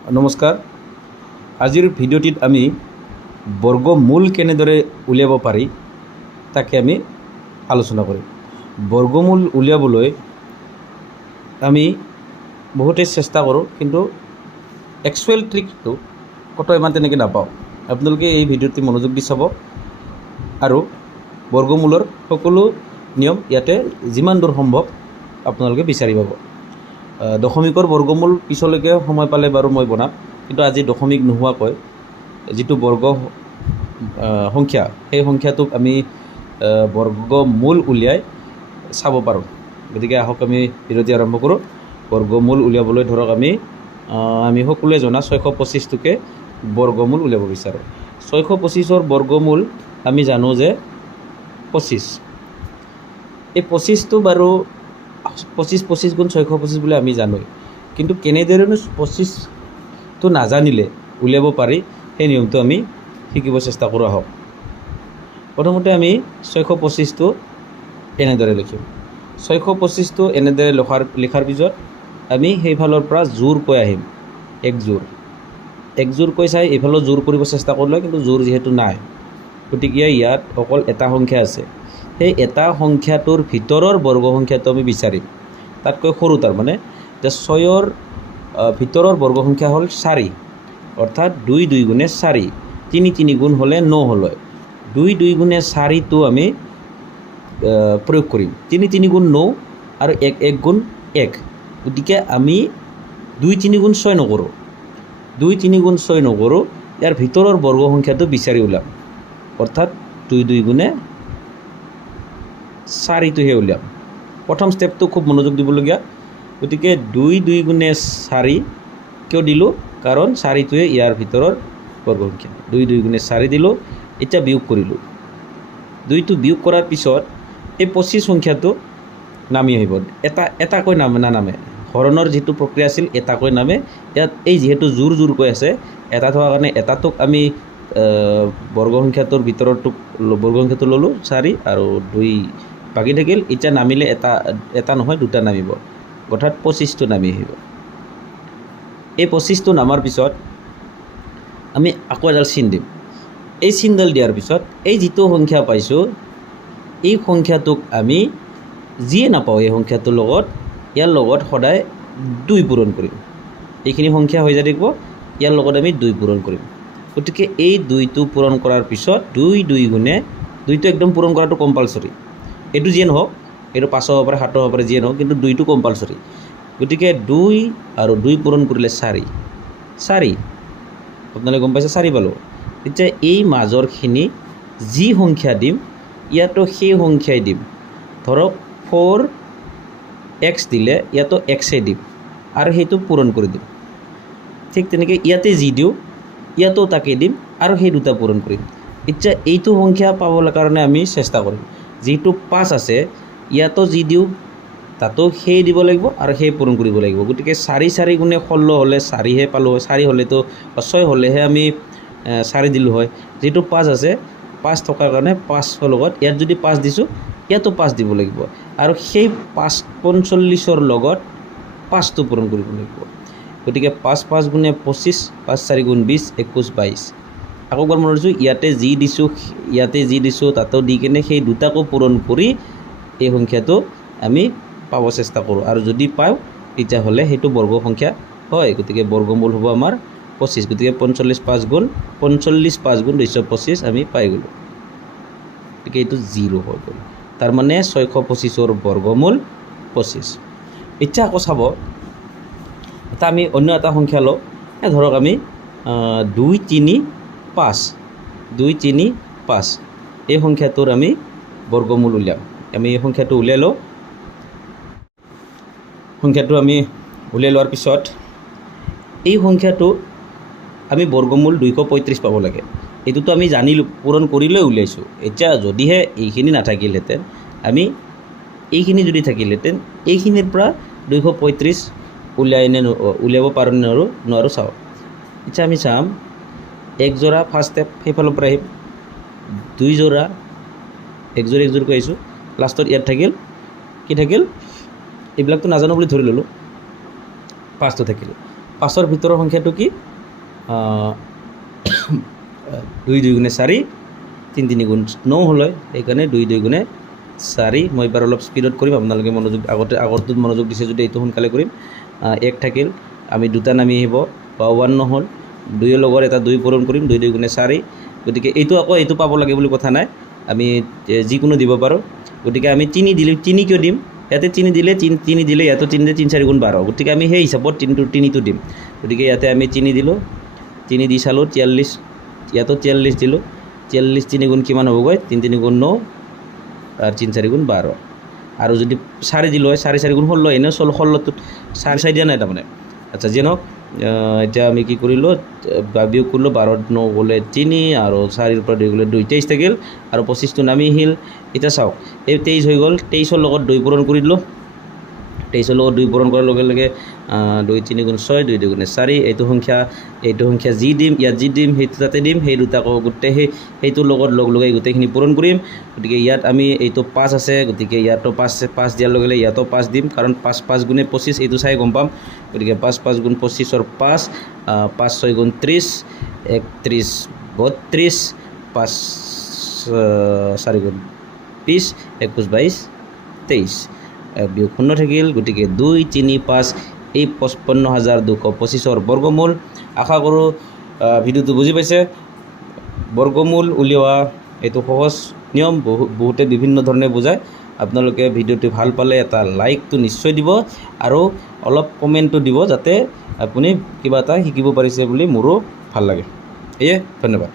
নমস্কাৰ। আজিৰ ভিডিঅ'টিত আমি বৰ্গমূল কেনেদৰে উলিয়াব পাৰি তাকে আমি আলোচনা কৰিম। বৰ্গমূল উলিয়াবলৈ আমি বহুতে চেষ্টা কৰোঁ, কিন্তু একচুৱেল ট্ৰিকটো কতো ইমান তেনেকৈ নাপাওঁ। আপোনালোকে এই ভিডিঅ'টি মনোযোগ দি চাব আৰু বৰ্গমূলৰ সকলো নিয়ম ইয়াতে যিমান দূৰ সম্ভৱ আপোনালোকে বিচাৰি পাব। দশমিকৰ বৰ্গমূল পিছলৈকে সময় পালে বাৰু মই বনাম, কিন্তু আজি দশমিক নোহোৱাকৈ যিটো বৰ্গ সংখ্যা সেই সংখ্যাটোক আমি বৰ্গমূল উলিয়াই চাব পাৰোঁ। গতিকে আহক আমি ভিডিঅ'টি আৰম্ভ কৰোঁ। বৰ্গমূল উলিয়াবলৈ ধৰক আমি সকলোৱে জনা 625টোকে বৰ্গমূল উলিয়াব বিচাৰোঁ। 625ৰ বৰ্গমূল আমি জানো যে 25। এই 25টো বাৰু 25 গুণ 625 বুলি আমি জানোঁ, কিন্তু কেনেদৰেনো 25টো নাজানিলে উলিয়াব পাৰি সেই নিয়মটো আমি শিকিব চেষ্টা কৰোঁ। আহক প্ৰথমতে আমি 625টো এনেদৰে লিখিম। 625টো এনেদৰে লিখাৰ পিছত আমি সেইফালৰ পৰা জোৰকৈ আহিম। এক জোৰকৈ চাই এইফালৰ জোৰ কৰিব চেষ্টা কৰিলে, কিন্তু জোৰ যিহেতু নাই, গতিকে ইয়াত অকল এটা সংখ্যা আছে। সেই এটা সংখ্যাটোৰ ভিতৰৰ বৰ্গ সংখ্যাটো আমি বিচাৰিম, তাতকৈ সৰু। তাৰমানে যে 6ৰ ভিতৰৰ বৰ্গ সংখ্যা হ'ল 4, অৰ্থাৎ 2 গুণে 4, 3 গুণ হ'লে 9 হ'ল। 2 গুণে 4টো আমি প্ৰয়োগ কৰিম। 3 গুণ 9 আৰু 1 গুণ 1, গতিকে আমি 2 গুণ 6 নকৰোঁ। 2 গুণ 6 নকৰোঁ, ইয়াৰ ভিতৰৰ বৰ্গ সংখ্যাটো বিচাৰি ওলাম, অৰ্থাৎ 2 গুণে 4টোহে উলিয়াম। প্ৰথম ষ্টেপটো খুব মনোযোগ দিবলগীয়া। গতিকে 2 গুণে 4 কিয় দিলোঁ? কাৰণ 4টোৱে ইয়াৰ ভিতৰৰ বৰ্গ সংখ্যা। 2 গুণে 4 দিলোঁ। এতিয়া বিয়োগ কৰিলোঁ। 2টো বিয়োগ কৰাৰ পিছত এই 25 সংখ্যাটো নামি আহিব। এটাকৈ নানামে। হৰণৰ যিটো প্ৰক্ৰিয়া আছিল এটাকৈ নামে। ইয়াত এই যিহেতু জোৰকৈ আছে, এটা থকাৰ কাৰণে এটাটোক আমি বৰ্গ সংখ্যাটোৰ ভিতৰৰটোক বৰ্গ সংখ্যাটো ল'লোঁ 4 আৰু 2 বাকী থাকিল। এতিয়া নামিলে এটা নহয়, 2টা নামিব, অৰ্থাৎ 25টো নামি আহিব। এই 25টো নামাৰ পিছত আমি আকৌ এডাল চিন দিম। এই চিনডাল দিয়াৰ পিছত এই যিটো সংখ্যা পাইছোঁ, এই সংখ্যাটোক আমি যিয়ে নাপাওঁ এই সংখ্যাটোৰ লগত, ইয়াৰ লগত সদায় 2 পূৰণ কৰিম। এইখিনি সংখ্যা হৈ যায় থাকিব, ইয়াৰ লগত আমি 2 পূৰণ কৰিম। গতিকে এই 2টো পূৰণ কৰাৰ পিছত 2 গুণে 2টো একদম পূৰণ কৰাটো কম্পালচৰি। এইটো যিয়ে নহওক, এইটো 5 হ'ব পাৰে, 7 হ'ব পাৰে, যিয়ে নহওক, কিন্তু 2টো কম্পালচৰি। গতিকে 2 আৰু 2 পূৰণ কৰিলে 4। আপোনালোকে গম পাইছে, 4 পালোঁ। এতিয়া এই মাজৰখিনি যি সংখ্যা দিম, ইয়াতো সেই সংখ্যাই দিম। ধৰক 4x দিলে ইয়াতো xই দিম আৰু সেইটো পূৰণ কৰি দিম। ঠিক তেনেকৈ ইয়াতে যি দিওঁ ইয়াতো তাকে দিম আৰু সেই দুটা পূৰণ কৰিম। এতিয়া এইটো সংখ্যা পাবলৈ কাৰণে আমি চেষ্টা কৰিম। যিটো 5 আছে, ইয়াতো যি দিওঁ তাতো সেই দিব লাগিব আৰু সেই পূৰণ কৰিব লাগিব। গতিকে 4 গুণে 16 হ'লে 4হে পালোঁ হয়। 4 হ'লেতো 6 হ'লেহে আমি 4 দিলোঁ হয়। যিটো 5 আছে, 5 থকাৰ কাৰণে 5ৰ লগত ইয়াত যদি 5 দিছোঁ, ইয়াতো 5 দিব লাগিব আৰু সেই 45ৰ লগত 5টো পূৰণ কৰিব লাগিব। গতিকে 5 গুণে 25, 5 4 গুণ 20, 21 22। আকৌ এবাৰ মনত ৰাখিছোঁ, ইয়াতে যি দিছোঁ তাতো দি কিনে সেই দুটাকো পূৰণ কৰি এই সংখ্যাটো আমি পাব চেষ্টা কৰোঁ, আৰু যদি পাওঁ তেতিয়াহ'লে সেইটো বৰ্গ সংখ্যা হয়। গতিকে বৰ্গমূল হ'ব আমাৰ 25। গতিকে 45 5 গুণ 225 আমি পাই গ'লোঁ। গতিকে এইটো 0 হৈ গ'ল। তাৰমানে 625ৰ বৰ্গমূল 25। এতিয়া আকৌ চাব, আমি অন্য এটা সংখ্যা লওঁ। ধৰক আমি 2 3 5 এই সংখ্যাটোৰ আমি বৰ্গমূল উলিয়াম। আমি এই সংখ্যাটো উলিয়াই লওঁ। সংখ্যাটো আমি উলিয়াই লোৱাৰ পিছত এই সংখ্যাটো আমি বৰ্গমূল 235 পাব লাগে। এইটোতো আমি জানিলোঁ, পূৰণ কৰিলৈ উলিয়াইছোঁ। এতিয়া যদিহে এইখিনি নাথাকিলহেঁতেন, আমি এইখিনি যদি থাকিলহেঁতেন, এইখিনিৰ পৰা 235 উলিয়াব পাৰোঁ নে নোৱাৰোঁ চাওঁ। এতিয়া আমি চাম, 1 যোৰা ফাৰ্ষ্ট ষ্টেপ সেইফালৰ পৰা আহিম, 2 যোৰা, 1 জোৰকৈ আহিছোঁ, লাষ্টত ইয়াত থাকিল কি থাকিল, এইবিলাকতো নাজানো বুলি ধৰি ল'লোঁ, 5টো থাকিল। 5ৰ ভিতৰৰ সংখ্যাটো কি 2 2 গুণে 4 3 3 গুণ 9 হ'ল সেইকাৰণে 2 2 গুণে 4 মই এবাৰ অলপ স্পীডত কৰিম আপোনালোকে মনোযোগ আগৰটোত মনোযোগ দিছে যদি এইটো সোনকালে কৰিম 1 থাকিল আমি দুটা নামি আহিব 1 নহ'ল 2 ৰ লগত এটা 2 পূৰণ কৰিম 2 2 গুণে 4 গতিকে এইটো পাব লাগে বুলি কথা নাই আমি যিকোনো দিব পাৰোঁ গতিকে আমি 3 দিলে 3 কিয় দিম ইয়াতে 3 দিলে 3 দিলে ইয়াতো 3 দিলে 3 4 গুণ 12 গতিকে আমি সেই হিচাপত 3টো দিম গতিকে ইয়াতে আমি 3 দিলোঁ 3 দি চালোঁ 43 ইয়াতো 43 দিলোঁ 43 3 গুণ কিমান হ'বগৈ 3 3 গুণ 9 আর 3 4 গুণ 12 আর যদি 4 দিল হয় 4 4 গুণ 16 এনে 16টোত 4 4 দিয়া নাই তাৰমানে আচ্ছা যেনক এটা আমি কি কৰিলোঁ বিয়োগ কৰিলোঁ 12 9 গ'লে 3 আৰু 4ৰ পৰা 2 গ'লে 2 23 থাকিল আৰু 25টো নামি আহিল এতিয়া চাওক এই 23 হৈ গ'ল 23ৰ লগত 2 পূৰণ কৰি দিলোঁ 23ৰ লগত 2 পূৰণ কৰাৰ লগে লগে 2 3 গুণ 6 2 2 গুণে 4 এইটো সংখ্যা যি দিম ইয়াত যি দিম সেইটো তাতে দিম সেই দুটাকো গোটেই সেইটোৰ লগত লগাই গোটেইখিনি পূৰণ কৰিম গতিকে ইয়াত আমি এইটো 5 আছে গতিকে ইয়াতো 5 দিয়াৰ লগে লগে ইয়াতো 5 দিম কাৰণ 5 5 গুণে 25 এইটো চাই গম পাম গতিকে 5 5 গুণ 25ৰ 5 5 6 গুণ 30 31 32 5 4 গুণ 20 21 22 23 বিয়োগ 0 থাকিল গতিকে 2 3 5 এই 55,225ৰ বৰ্গমূল আশা কৰোঁ ভিডিঅ'টো বুজি পাইছে বৰ্গমূল উলিওৱা এইটো সহজ নিয়ম বহুতে বিভিন্ন ধৰণে বুজায় আপোনালোকে ভিডিঅ'টো ভাল পালে এটা লাইকটো নিশ্চয় দিব আৰু অলপ কমেণ্টটো দিব যাতে আপুনি কিবা এটা শিকিব পাৰিছে বুলি মোৰো ভাল লাগে এয়ে ধন্যবাদ